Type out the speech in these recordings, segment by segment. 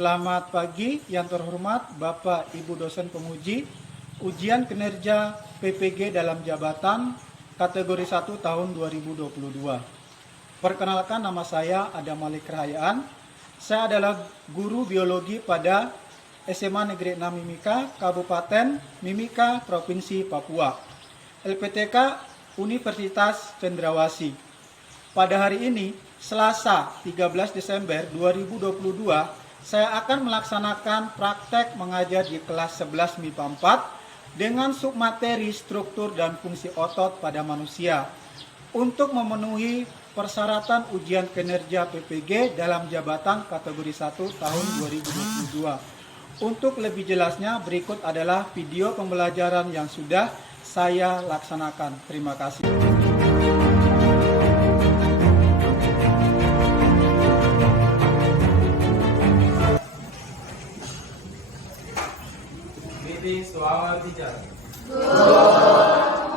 Selamat pagi yang terhormat Bapak Ibu dosen penguji ujian kinerja PPG dalam jabatan kategori 1 tahun 2022. Perkenalkan, nama saya Adam Malik Rahayaan. Saya adalah guru biologi pada SMA Negeri 6 Mimika, Kabupaten Mimika, Provinsi Papua. LPTK Universitas Cendrawasih. Pada hari ini, Selasa 13 Desember 2022, saya akan melaksanakan praktek mengajar di kelas 11 MIPA 4 dengan submateri struktur dan fungsi otot pada manusia untuk memenuhi persyaratan ujian kinerja PPG dalam jabatan kategori 1 tahun 2022. Untuk lebih jelasnya, berikut adalah video pembelajaran yang sudah saya laksanakan. Terima kasih. Greetings to our teacher. Good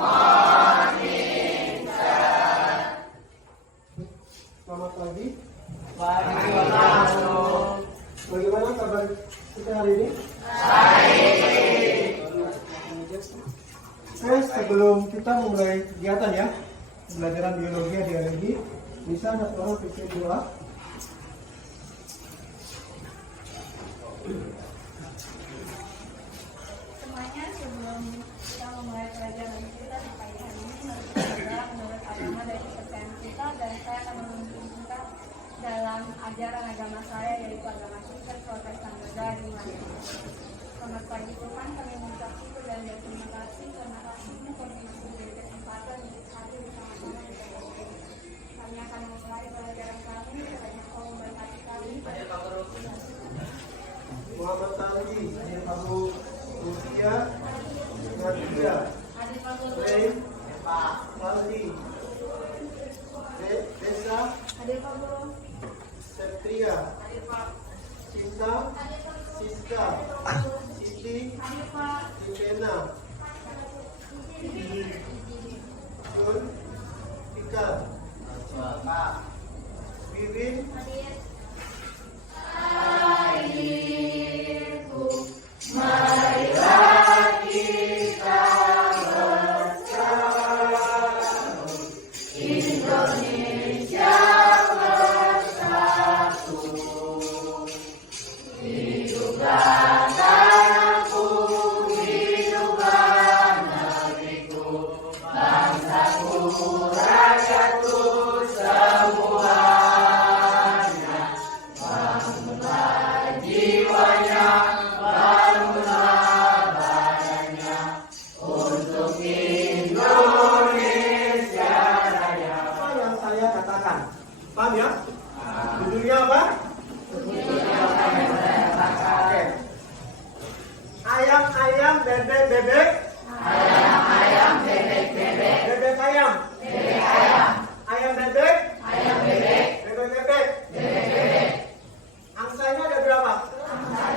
morning, sir. Selamat pagi. Waalaikumsalam. Bagaimana kabar kita hari ini? Baik. Sebelum kita memulai kegiatan ya, pembelajaran biologi di hari ini, bisa ada orang pikir doa. Semuanya, sebelum kita memulai pelajaran kita di pagi hari ini, mari kita berdoa menurut agama dan kepercayaan kita, dan saya akan memimpin kita dalam ajaran agama saya, yaitu agama Kristen, Protestan, Buddha, di mana. Selamat pagi Tuhan, kami mengucap syukur dan berterima kasih karena kasih-Mu kami masih diberi kesempatan untuk hadir bersama-sama di tempat ini. Kami akan memulai pelajaran kami, kiranya Kau memberkati kami. Muhammad Tali, Pak Bu Rusia, Nadia, Rey, Aldi, Desa, Hadir Pak Guru. Setria, Cinta, Siska, Siti, Hadir Pak. Cipena, Jun, Ika, Wiwin, paham ya? Judulnya apa? Oke. Ayam-ayam, bebek-bebek. Ayam, bebek. Bebek ayam. Ayam bebek. Bebek-bebek. Angsanya ada berapa?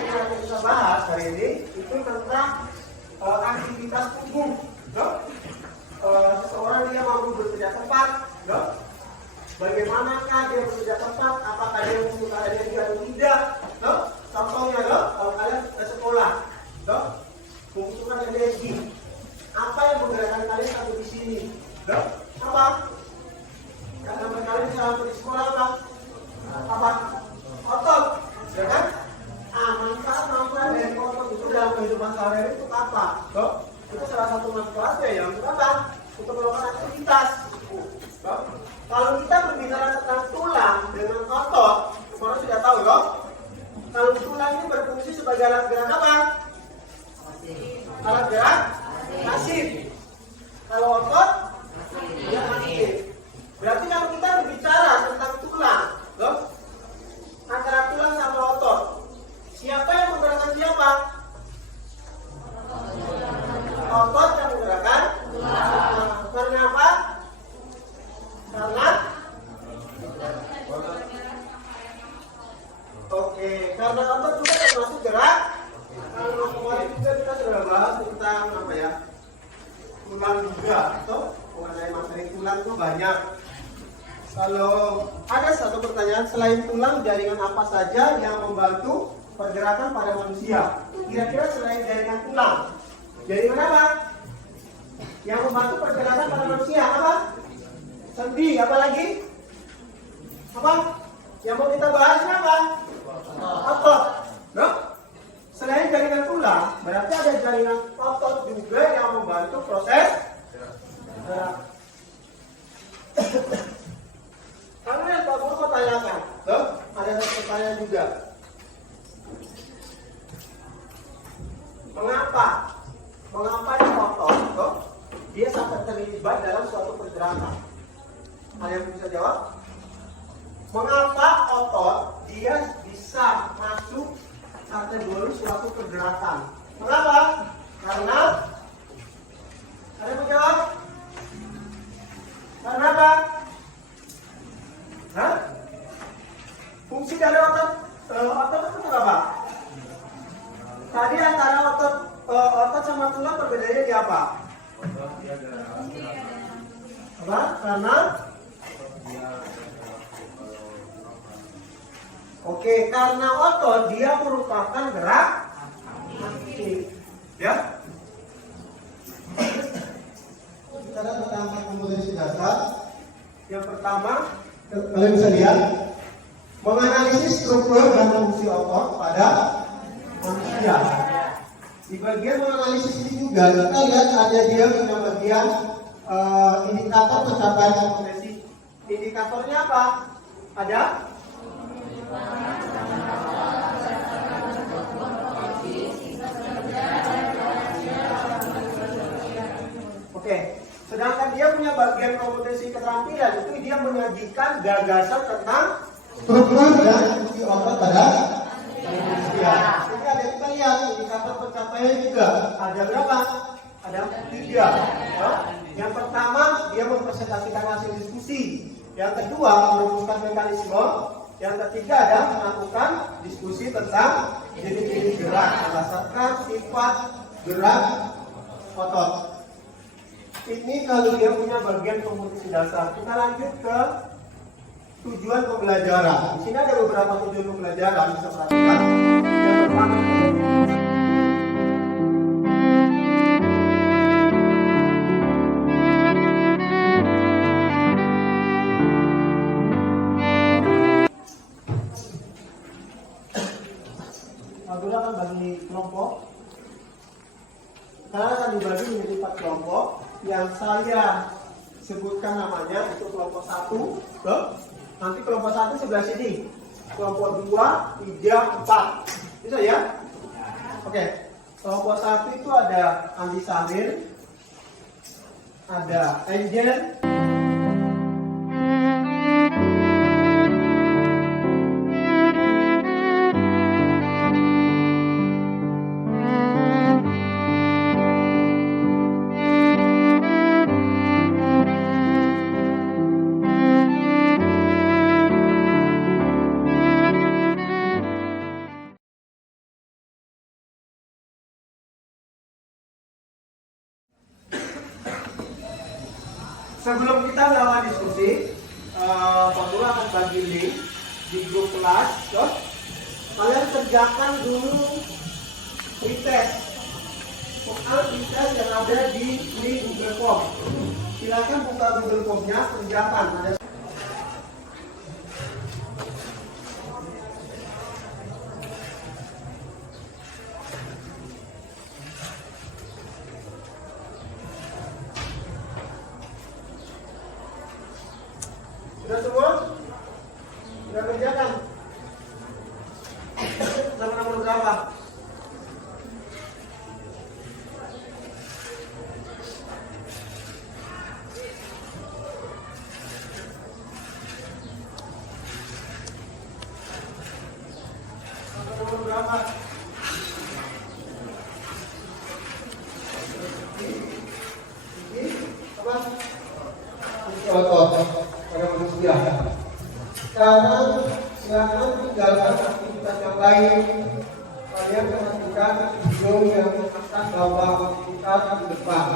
Yang kita bahas hari ini itu tentang aktivitas tubuh. Seseorang dia mampu bekerja cepat. Bagaimanakah dia bekerja cepat? Apakah dia membutuhkan energi atau tidak? Contohnya kalau kalian ke sekolah, membutuhkan energi. Apa yang menggerakkan kalian sampai di sini? Apa? Yang sampai kalian sampai di sekolah apa? Otot, ya kan? Manfaat dari otot itu dalam kehidupan sehari-hari itu apa? Itu salah satu manfaatnya ya. Untuk apa? Untuk melakukan aktivitas. Kalau kita berbicara tentang tulang dengan otot, orang sudah tahu loh. Kalau tulang ini berfungsi sebagai alat gerak apa? Alat gerak pasif. Kalau otot dia aktif. Berarti kalau kita berbicara tentang tulang, antara tulang sama otot, siapa yang menggerakkan siapa? Otot yang menggerakkan. Karena apa? Karena otot juga termasuk gerak. Kalau kemarin juga kita sudah bahas tentang apa ya? Tulang juga, atau mengenai materi tulang itu banyak. Kalau ada satu pertanyaan, selain tulang, jaringan apa saja yang membantu pergerakan pada manusia. Kira-kira selain jaringan tulang, jaringan apa yang membantu pergerakan pada manusia? Apa? Sendi. Apa lagi? Apa? Yang mau kita bahas ini apa? Otot. No? Selain jaringan tulang, berarti ada jaringan otot juga yang membantu proses gerak. Karena yang Pak Guru mau tanyakan, tuh, ada satu pertanyaan juga. Mengapa yang otot, tuh, dia sangat terlibat dalam suatu pergerakan? Ada yang bisa jawab? Mengapa otot dia bisa masuk kategori suatu pergerakan? Mengapa? Karena ada yang menjawab? Karena apa? Hah? Fungsi dari otot itu apa? Tadi antara otot sama tulang perbedaannya di apa? Apa? Karena oke, karena otot dia merupakan gerak aktif, ya. Kita tentang kompetensi dasar. Yang pertama, kalian bisa lihat menganalisis struktur dan fungsi otot pada manusia. Di bagian menganalisis ini juga kita lihat ada dia punya bagian indikator pencapaian kompetensi. Indikatornya apa? Ada? Oke, sedangkan dia punya bagian kompetensi keterampilan itu dia menyajikan gagasan tentang struktur dan fungsi otot pada manusia. Jadi ada kita lihat indikator pencapaian juga ada berapa? Ada 3. Ya. Yang pertama dia mempresentasikan hasil diskusi. Yang kedua merumuskan mekanisme. Yang ketiga ada melakukan diskusi tentang jenis-jenis gerak berdasarkan sifat gerak otot. Ini kalau dia punya bagian kompetensi dasar. Kita lanjut ke tujuan pembelajaran. Di sini ada beberapa tujuan pembelajaran bisa perhatikan. Yang pertama Guru akan bagi kelompok. Kalian akan dibagi menjadi 4 kelompok. Yang saya sebutkan namanya itu kelompok 1. Nanti kelompok 1 sebelah sini. Kelompok 2, 3, 4. Bisa ya? Oke. Kelompok 1 itu ada Andi Samir, ada Angel, sebelum kita melakukan diskusi, Pak Guru akan bagi link di grup kelas. Kalian kerjakan dulu pretest, soal pretest yang ada di link Google Form. Silakan buka Google Form-nya, kerjakan. Sudah semua? Sudah kerjakan? Sama nomor berapa? Sama nomor berapa? Ini apa? Otot pada manusia. Sekarang silakan tinggalkan aktivitas yang lain. Kalian perhatikan video yang akan bawa kita ke depan.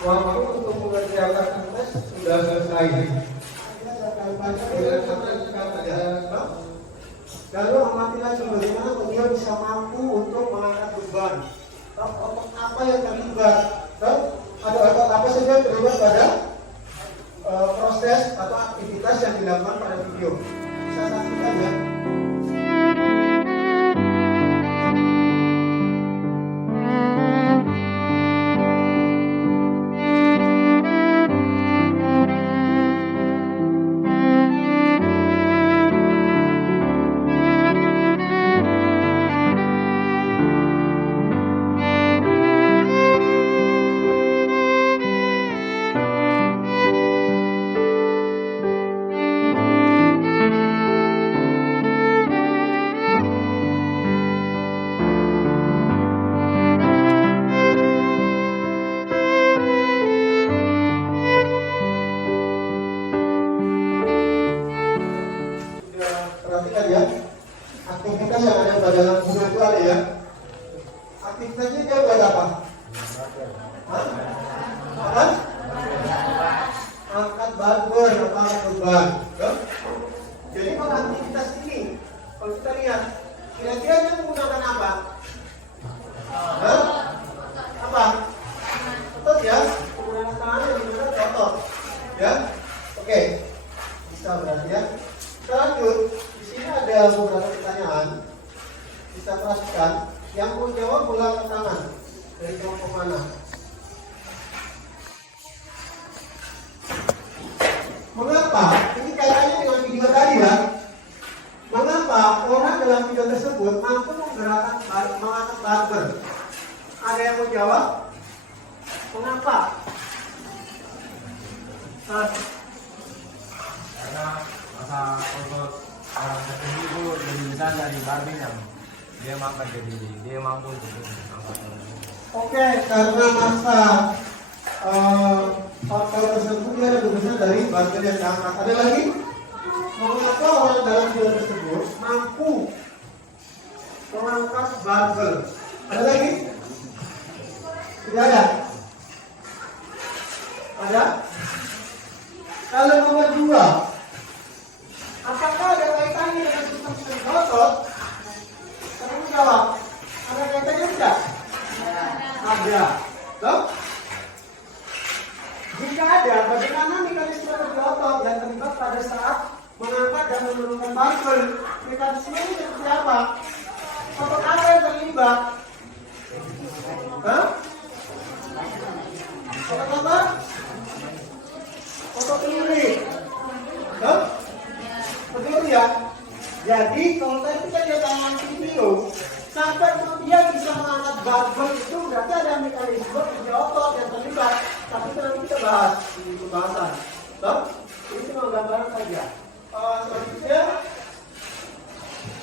Waktu untuk mengerjakan tes sudah selesai. Lalu amati dia bisa mampu untuk mengangkat beban. Otot apa yang terlibat? Ada otot apa saja yang terlibat pada proses atau aktivitas yang dilakukan pada video. Bisa saksikan ya. Perhatikan ya, aktivitas yang ada pada video itu ada ya. Aktivitasnya dia buat apa? Hah? Apa? Angkat barbel atau angkat beban. Ya? Jadi kalau aktivitas ini, kalau kita lihat, kira-kira dia menggunakan apa? Hah? Apa? Otot ya? Menggunakan tangan yang digunakan otot. Ya? Oke, bisa berarti ya. Kita lanjut. Di sini ada beberapa pertanyaan. Bisa perhatikan. Yang mau jawab bola ke tangan. Dari kelompok mana? Mengapa? Ini kaitannya dengan video tadi ya. Mengapa orang dalam video tersebut mampu menggerakkan mengangkat barbel? Ada yang mau jawab? Mengapa? Karena masa otot orang tertentu itu lebih besar dari barbel yang dia makan, jadi dia mampu untuk angkat. Oke, karena masa faktor tersebut dia lebih besar dari barbel yang diangkat. Ada lagi? Mengapa orang dalam video tersebut mampu mengangkat barbel? Ada lagi? Tidak ada? Ada? Kalau nomor 2, apakah ada kaitannya dengan sistem otot? Kamu jawab. Ada kaitannya tidak? Ada. Loh? Jika ada, bagaimana mekanisme kerja otot yang terlibat pada saat mengangkat dan menurunkan barbel? Mekanisme ini seperti apa? Otot apa yang terlibat? Hah? Otot apa? Otot lirik. Hah? Begitu ya? Jadi kalau tadi kita lihat tangan video, sampai dia bisa mengangkat barbel itu berarti ada mekanisme kerja otot yang terlibat. Tapi itu nanti kita bahas di pembahasan. Ini cuma gambaran saja. Selanjutnya,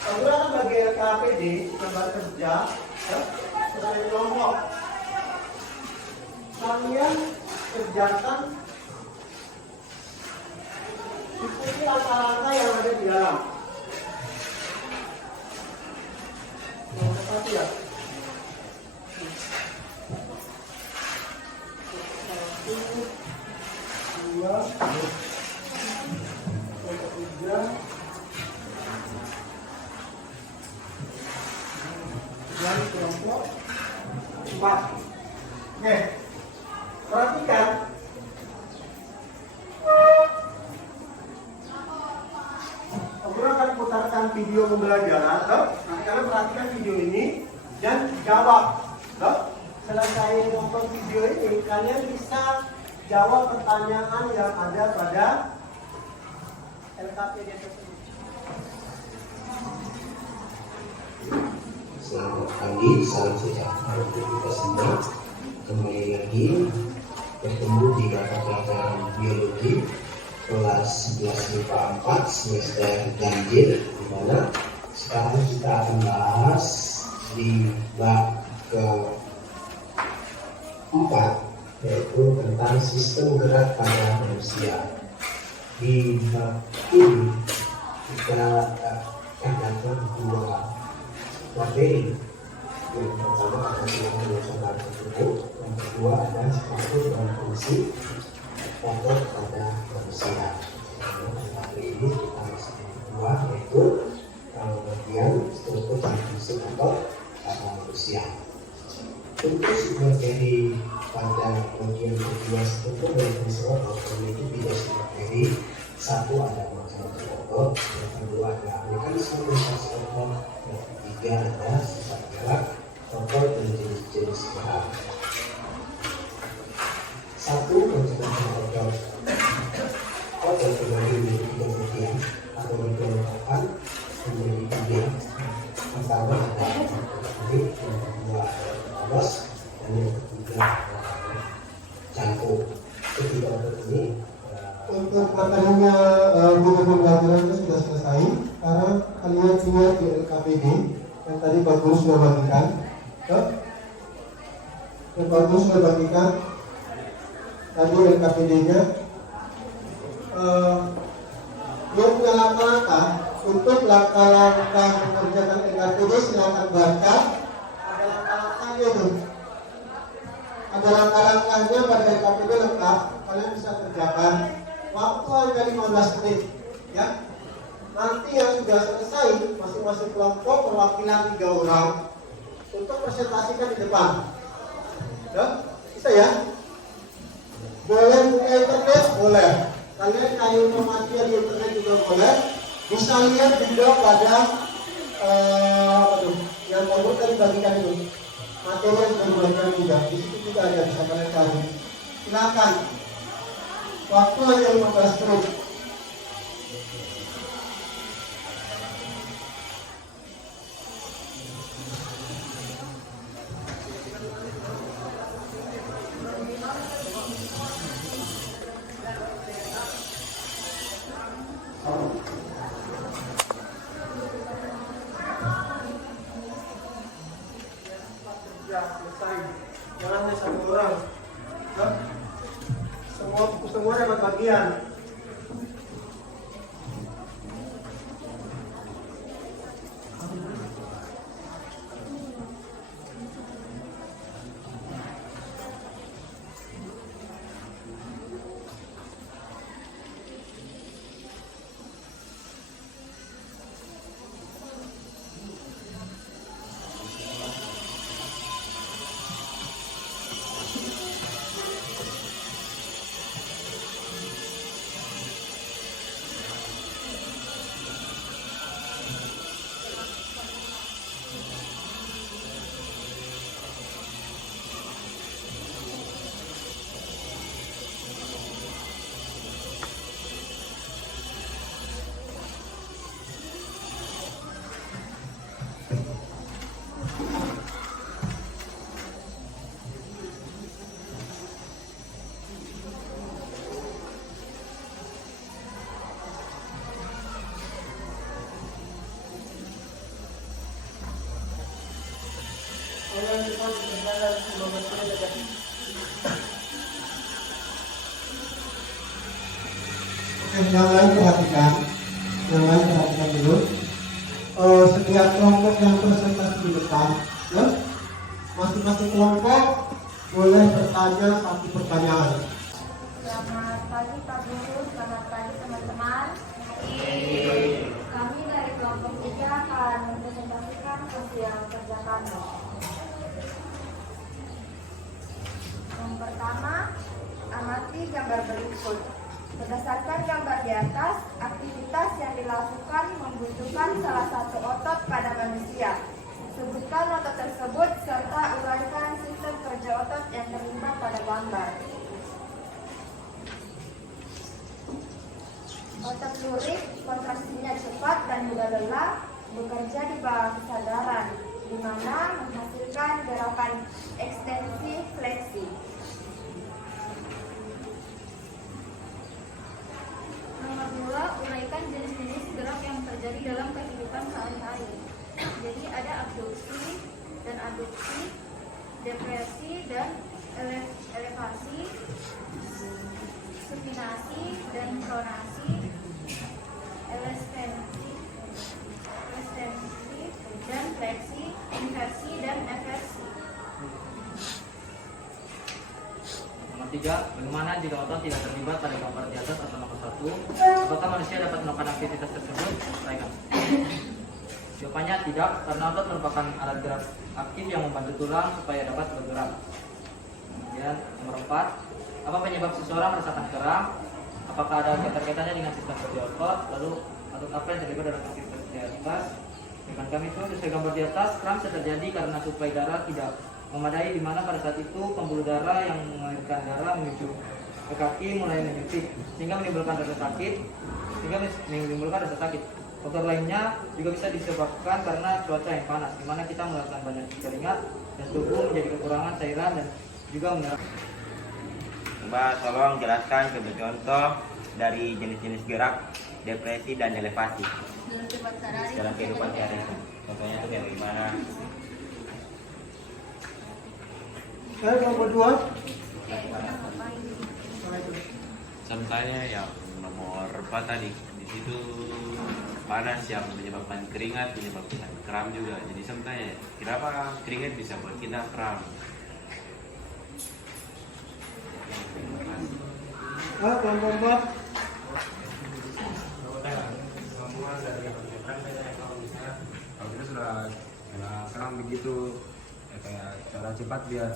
menggunakan bagi RKPD, gambar kerja, sebagai kelompok. Kalian kerjakan ikuti langkah-langkah yang ada di dalam. Seperti ya. 1, 2, 3, 4 kelompok 4. Oke, perhatikan. Aku akan putarkan video pembelajaran. Kalian perhatikan video ini dan jawab. Selesai nonton video ini, kalian bisa jawab pertanyaan yang ada pada LKPD tersebut. Selamat pagi, salam sejahtera untuk kita semua. Kembali lagi bertemu di mata pelajaran biologi kelas 11 MIPA 4 semester ganjil, di mana sekarang kita akan bahas di bab ke-4, yaitu tentang sistem gerak pada manusia. Di bab ini kita akan dapat 2 materi. Yang pertama adalah pengusahaan tersebut, yang kedua adalah struktur dan fungsi otot pada manusia. Materi ini kita masuk yang kedua, yaitu bagian struktur dan fungsi dua struktur dari fungsi otot memiliki tiga materi. Satu ada mekanisme otot, yang kedua ada mekanisme relaksasi otot, yang ketiga ada sifat gerak otot dan jenis-jenis gerak. Satu mekanisme otot. Otot terbagi menjadi tiga bagian atau dikelompokkan menjadi tiga. Pertama ada otot, yang kedua ada otot, dan yang ketiga jantung. Ketiga otot ini Untuk materinya guru pelajaran itu sudah selesai. Karena kalian ingat di LKPD yang tadi Pak Guru sudah bagikan. Yang Pak Guru sudah bagikan tadi LKPD-nya. Dia punya langkah-langkah. Untuk langkah-langkah mengerjakan LKPD silakan baca. Ada langkah-langkahnya tuh. Ada langkah-langkahnya pada LKPD lengkap. Kalian bisa kerjakan. Waktu hanya 15 menit, ya. Nanti yang sudah selesai, masing-masing kelompok perwakilan 3 orang untuk presentasikan di depan. Ya, bisa ya? Boleh buka internet? Boleh. Kalian cari informasi di internet juga boleh. Bisa lihat juga pada yang baru tadi bagikan itu. Materi yang sudah dibagikan juga. Di situ juga ada, bisa kalian cari. Silakan. Waktu hanya 15 menit. Sudah selesai. Jangan hanya satu orang. Semua dapat bagian. Yang lain perhatikan, dulu. Setiap kelompok yang presentasi di depan, ya, masing-masing kelompok boleh bertanya satu pertanyaan. Selamat pagi Pak Guru, selamat pagi teman-teman. Kami dari kelompok 3 akan mempresentasikan hasil kerja kami. Yang pertama, amati gambar berikut. Berdasarkan gambar di atas, aktivitas yang dilakukan membutuhkan salah satu otot pada manusia. Sebutkan otot tersebut serta uraikan sistem kerja otot yang terlibat pada gambar. Otot lurik kontraksinya cepat dan mudah lelah, bekerja di bawah kesadaran, di mana menghasilkan gerakan ekstensi fleksi. Nomor 2, uraikan jenis-jenis gerak yang terjadi dalam kehidupan sehari-hari. Jadi ada abduksi dan aduksi, depresi dan elevasi, supinasi dan pronasi, elestensi dan fleksi, inversi dan eversi. Nomor 3, bagaimana jika otot tidak terlibat pada gambar di atas atau nomor 1? Apakah manusia dapat melakukan aktivitas tersebut? Uraikan. Jawabannya tidak, karena otot merupakan alat gerak aktif yang membantu tulang supaya dapat bergerak. Kemudian nomor 4, apa penyebab seseorang merasakan kram? Apakah ada keterkaitannya dengan sistem kerja otot? Lalu otot apa yang terlibat dalam aktivitas di atas? Dengan kami itu sesuai gambar di atas, kram terjadi karena suplai darah tidak memadai, di mana pada saat itu pembuluh darah yang mengalirkan darah menuju ke kaki mulai menyempit sehingga menimbulkan rasa sakit. Faktor lainnya juga bisa disebabkan karena cuaca yang panas, di mana kita mengeluarkan banyak keringat dan tubuh menjadi kekurangan cairan dan juga menyerap. Coba tolong jelaskan contoh dari jenis-jenis gerak, depresi dan elevasi dalam kehidupan sehari-hari. Contohnya itu kayak gimana? Nomor 2. Contohnya yang nomor 4 tadi, di situ panas yang menyebabkan keringat, menyebabkan kram juga. Jadi sebenarnya kenapa keringat bisa buat kita kram? Nomor 4. Kalau kita sudah kram begitu, ya kayak cara cepat biar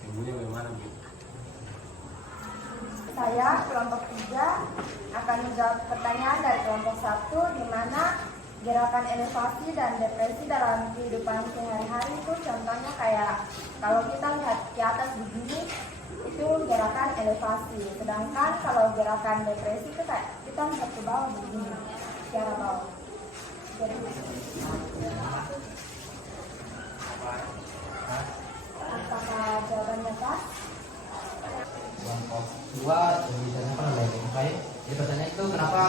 sembuhnya bagaimana gitu. Saya kelompok 3 akan menjawab pertanyaan dari kelompok 1, di mana gerakan elevasi dan depresi dalam kehidupan sehari-hari itu contohnya kayak kalau kita lihat ke atas begini itu gerakan elevasi, sedangkan kalau gerakan depresi itu kayak kita lihat ke bawah begini, ke arah bawah. Jadi apakah jawabannya pas? Kelompok 2 yang ditanyakan oleh baik. Jadi pertanyaan itu kenapa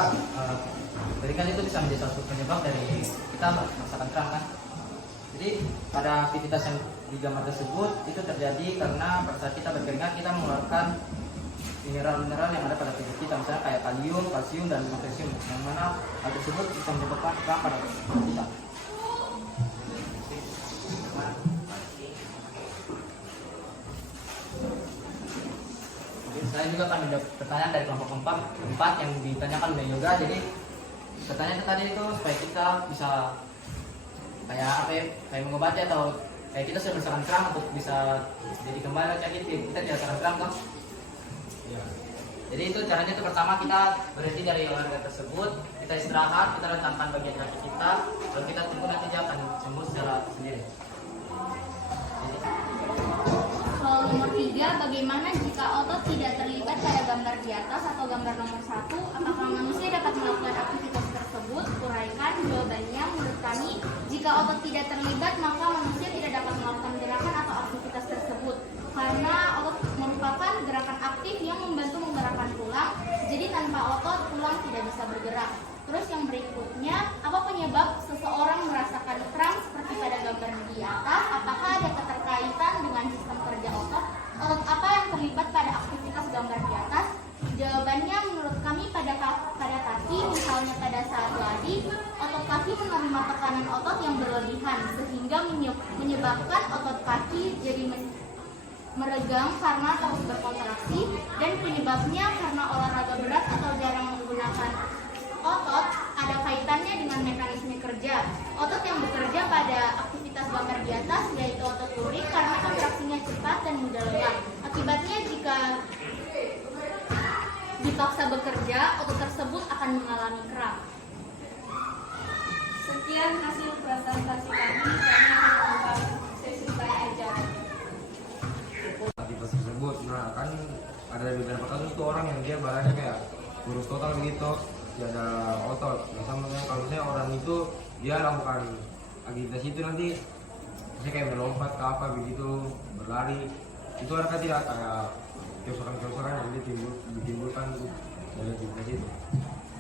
berikan itu bisa menjadi satu penyebab dari kita merasakan kram kan? Jadi pada aktivitas yang di gambar tersebut itu terjadi karena pada saat kita berkeringat kita mengeluarkan mineral-mineral yang ada pada tubuh kita, misalnya kayak kalium, kalsium, dan magnesium, yang mana hal tersebut bisa menyebabkan kram pada tubuh kita. Saya juga akan menjawab pertanyaan dari kelompok 4 yang ditanyakan oleh Yoga. Jadi pertanyaan tadi itu supaya kita bisa kayak apa ya, kayak mengobati atau kayak kita sudah merasakan kram untuk bisa jadi kembali sakit, kita tidak merasakan kram kan? Iya. Jadi itu caranya itu pertama kita berhenti dari olahraga tersebut, kita istirahat, kita rentangkan bagian kaki kita, lalu kita tunggu nanti dia akan sembuh secara sendiri. Soal nomor 3, bagaimana jika otot tidak terlibat pada gambar di atas atau gambar nomor 1? Apakah manusia dapat melakukan aktivitas tersebut? Uraikan. Jawabannya, menurut kami, jika otot tidak terlibat, maka manusia tidak dapat melakukan gerakan atau aktivitas tersebut. Karena otot merupakan gerakan aktif yang membantu menggerakkan tulang, jadi tanpa otot, tulang tidak bisa bergerak. Terus yang berikutnya, apa penyebab seseorang merasakan kram seperti pada gambar di atas? Apakah ada keterkaitan dengan sistem kerja otot? Otot apa yang terlibat pada aktivitas gambar di atas? Jawabannya menurut kami pada kaki, misalnya pada saat lari, otot kaki menerima tekanan otot yang berlebihan sehingga menyebabkan otot kaki jadi meregang karena terus berkontraksi, dan penyebabnya karena olahraga berat atau jarang menggunakan otot ada kaitannya dengan mekanisme kerja. Otot yang bekerja pada aktivitas gambar di atas yaitu otot lurik karena kontraksinya cepat dan mudah lelah. Akibatnya jika dipaksa bekerja, otot tersebut akan mengalami kram. Sekian hasil presentasi kami akan melakukan sesi tanya jawab. Aktivitas tersebut, nah kan ada beberapa kasus tuh orang yang dia badannya kayak kurus total begitu, dia ada otot. Nah, sama kalau misalnya orang itu dia lakukan aktivitas itu nanti misalnya kayak melompat ke apa begitu, berlari, itu ada tidak kayak kerusakan-kerusakan yang dia ditimbulkan dari aktivitas itu.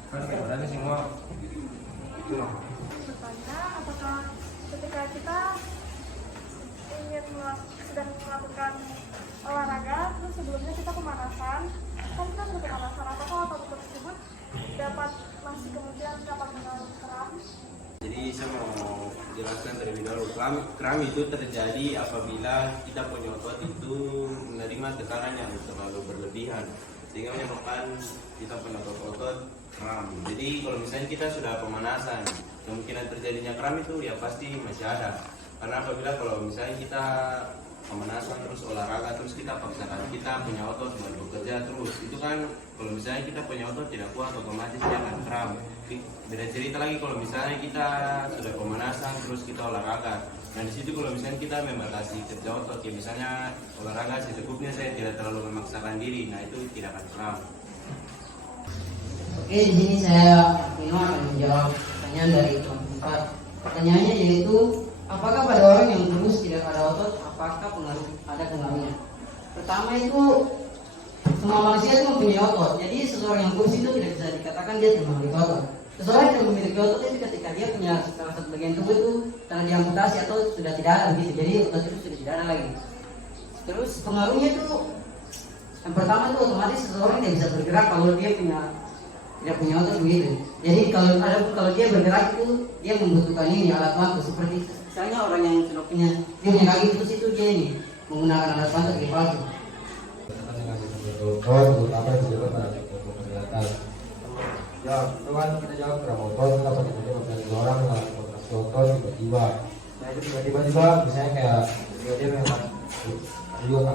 Kan kayak badannya semua itu lah. Pertanyaan, apakah ketika kita ingin sedang melakukan olahraga, terus sebelumnya kita pemanasan, kan kita sudah pemanasan, apakah otot tersebut dapat masih kemungkinan dapat mengalami kram? Jadi saya mau jelaskan terlebih dahulu. Kram itu terjadi apabila kita punya otot itu menerima tekanan yang terlalu berlebihan sehingga menyebabkan kita punya otot kram. Jadi kalau misalnya kita sudah pemanasan, kemungkinan terjadinya kram itu ya pasti masih ada. Karena apabila kalau misalnya kita pemanasan terus olahraga terus kita paksakan kita punya otot buat bekerja terus, itu kan kalau misalnya kita punya otot tidak kuat otomatis dia akan kram. Beda cerita lagi kalau misalnya kita sudah pemanasan terus kita olahraga. Nah di situ kalau misalnya kita membatasi kerja otot, ya misalnya olahraga secukupnya, saya tidak terlalu memaksakan diri, nah itu tidak akan kram. Oke, di sini saya Nino akan menjawab pertanyaan dari kelompok 4. Pertanyaannya yaitu, apakah pada orang yang kurus tidak ada otot, apakah ada pengaruhnya? Pertama itu, semua manusia itu mempunyai otot. Jadi seseorang yang kurus itu tidak bisa dikatakan dia tidak memiliki otot. Seseorang yang memiliki otot itu ketika dia punya salah satu bagian tubuh itu telah diamputasi atau sudah tidak ada begitu. Jadi otot itu sudah tidak ada lagi. Terus pengaruhnya itu, yang pertama itu otomatis seseorang tidak bisa bergerak kalau dia tidak punya otot begitu. Jadi kalau dia bergerak itu dia membutuhkan ini alat bantu, seperti misalnya orang yang sudah punya kaki putus itu dia ini menggunakan alat bantu sebagai palsu. Terutama yang terjadi pada kesehatan. Ya, itu kan kita jalan ke motor, kita pakai motor orang lah, kontraksi otot tiba-tiba. Nah itu tiba-tiba misalnya kayak dia memang juga.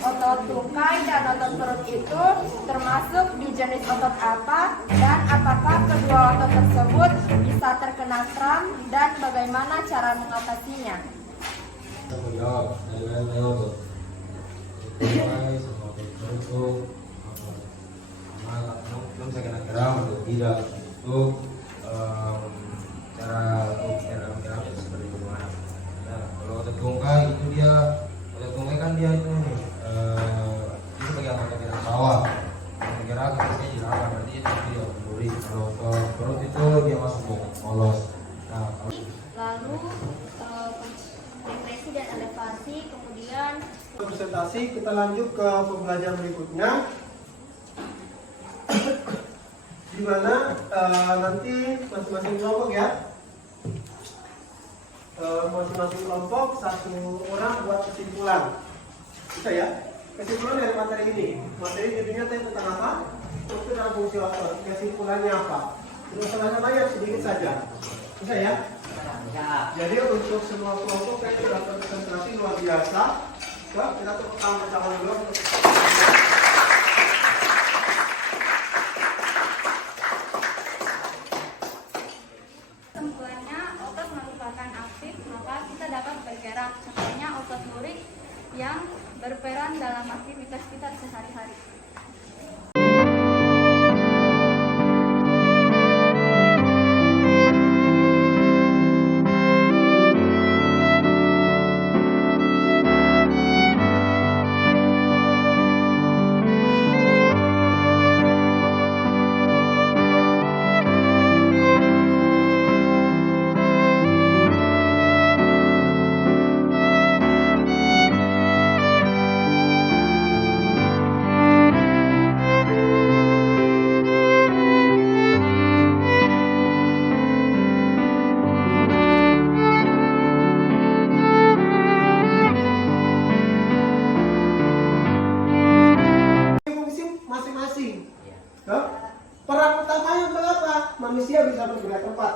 Otot tungkai dan otot perut itu termasuk di jenis otot apa, dan apakah kedua otot tersebut bisa terkena kram, dan bagaimana cara mengatasinya? Kita menjawab dari otot. Tungkai sama otot perut belum saya kena kram atau tidak, itu cara kram itu seperti bagaimana. Nah kalau otot tungkai itu otot tungkai kan dia itu itu bagian otot yang bawah yang bergerak biasanya diraba, berarti itu dia duri. Kalau otot perut itu dia masuk polos. Nah Lalu depresi dan elevasi, kemudian Presentasi, kita lanjut ke pembelajaran berikutnya, di mana nanti masing-masing kelompok ya, masing-masing kelompok satu orang buat kesimpulan. Bisa ya? Kesimpulan dari materi ini. Materi jadinya tentang apa? Struktur dan fungsi otot. Kesimpulannya apa? Masalahnya banyak, sedikit saja. Bisa ya? Jadi untuk semua kelompok saya sudah konsentrasi luar biasa. Kita tepuk tangan dulu. kesimpulannya otot merupakan aktif, maka kita dapat bergerak. Contohnya otot lurik yang berperan dalam aktivitas kita sehari-hari. Peran utamanya apa? Manusia bisa bergerak cepat.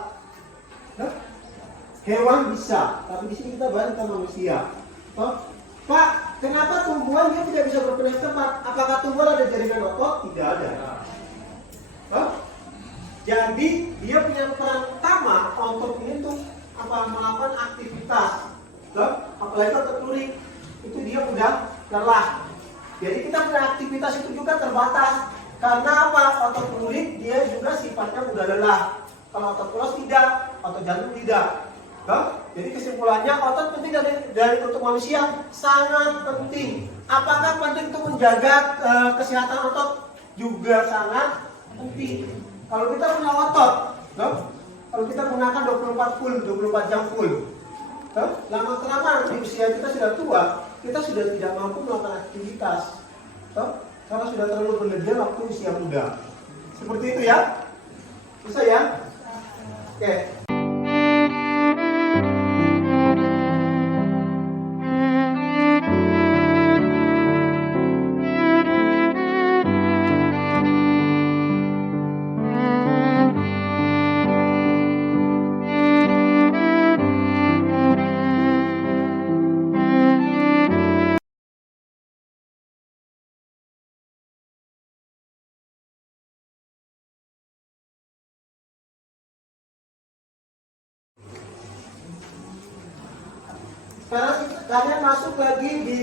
Hewan bisa, tapi di sini kita bahas tentang manusia. Pak, kenapa tumbuhan dia tidak bisa bergerak cepat? Apakah tumbuhan ada jaringan otot? Tidak ada. Jadi dia punya peran utama untuk ini tuh melakukan aktivitas. Apalagi otot lurik itu dia mudah lelah. Jadi kita punya aktivitas itu juga terbatas. Karena apa? Otot lurik dia juga sifatnya mudah lelah. Kalau otot polos tidak, otot jantung tidak. Jadi kesimpulannya otot penting dari untuk manusia, sangat penting. Apakah penting untuk menjaga kesehatan otot? Juga sangat penting. Kalau kita punya otot, kalau kita gunakan 24 jam full, lama-kelamaan di usia kita sudah tua, kita sudah tidak mampu melakukan aktivitas. Karena sudah terlalu berlebihan waktu usia muda. Seperti itu ya? Bisa ya? Oke. Sekarang kalian masuk lagi di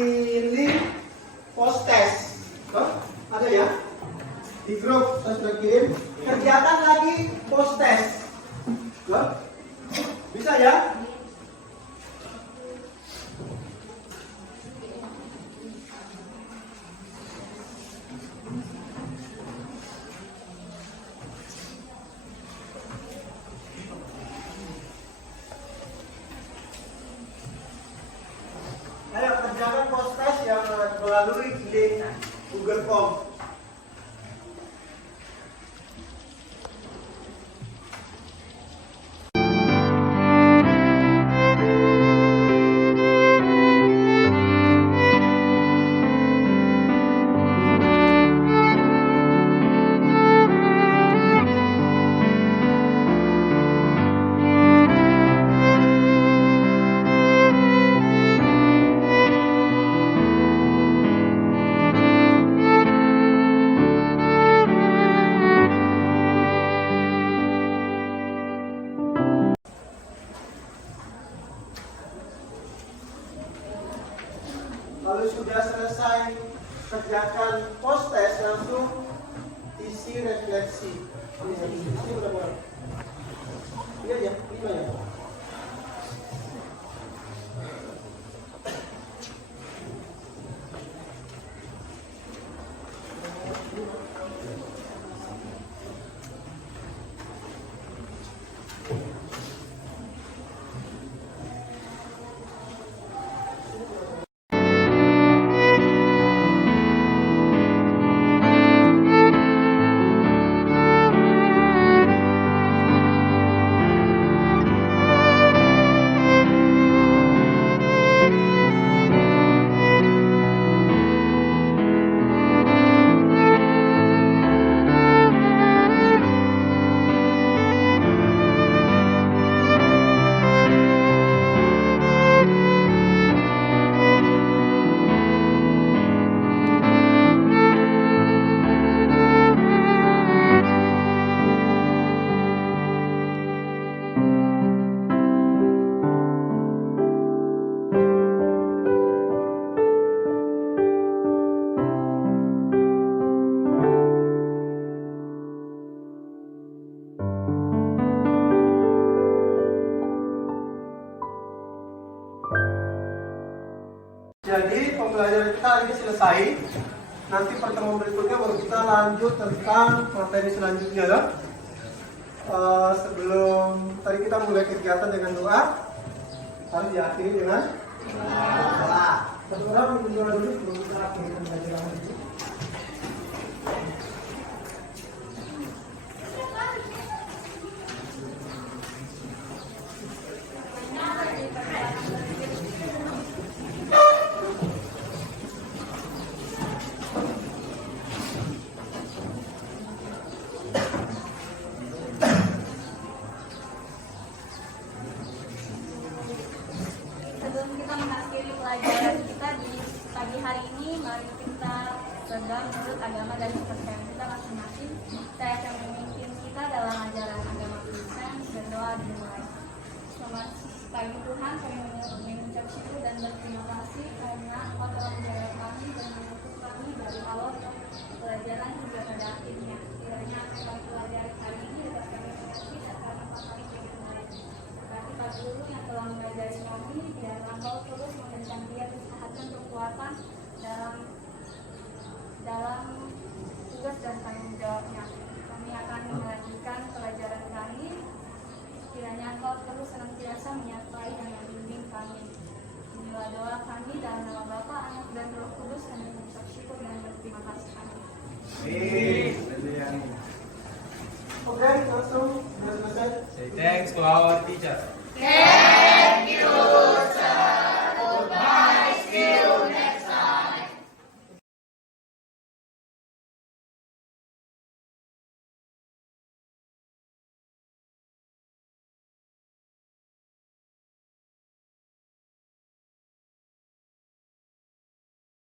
link post test. Ada ya? Di grup saya sudah kirim. Kerjakan lagi post test. Bisa ya? Ayo kerjakan post test yang melalui link Google Form. Kalau sudah selesai kerjakan post test, langsung isi refleksi. Ini berapa? Iya ya, 5 ya. Jadi pembelajaran kita hari ini selesai. Nanti pertemuan berikutnya baru kita lanjut tentang materi selanjutnya ya. Sebelum tadi kita mulai kegiatan dengan doa, harus diakhiri dengan doa. Satu orang berdoa dulu sebelum kita akhiri pembelajaran ini. Sebelum kita mengakhiri pelajaran kita di pagi hari ini, mari kita berdoa menurut agama dan kepercayaan kita masing-masing. Saya akan memimpin kita dalam ajaran agama Kristen. Berdoa dimulai. Selamat pagi Tuhan, kami mengucap syukur dan berterima kasih karena Engkau telah menjaga kami dan menutup kami dari awal pelajaran hingga pada akhirnya. Kiranya apa yang kami pelajari hari ini dapat kami mengerti dan kami pahami dengan baik. Berarti Pak Guru yang telah mengajari kami, biarlah Engkau terus memberikan dia kesehatan kekuatan dalam tugas dan tanggung jawabnya. Kami akan melanjutkan pelajaran kami. Kiranya Engkau terus senantiasa menyertai dan membimbing kami. Inilah doa kami dalam nama Bapa, Anak dan Roh Kudus. Kami mengucap syukur dan berterima kasih. Amin. Oke, langsung sudah selesai. Say thanks to our teacher. Thank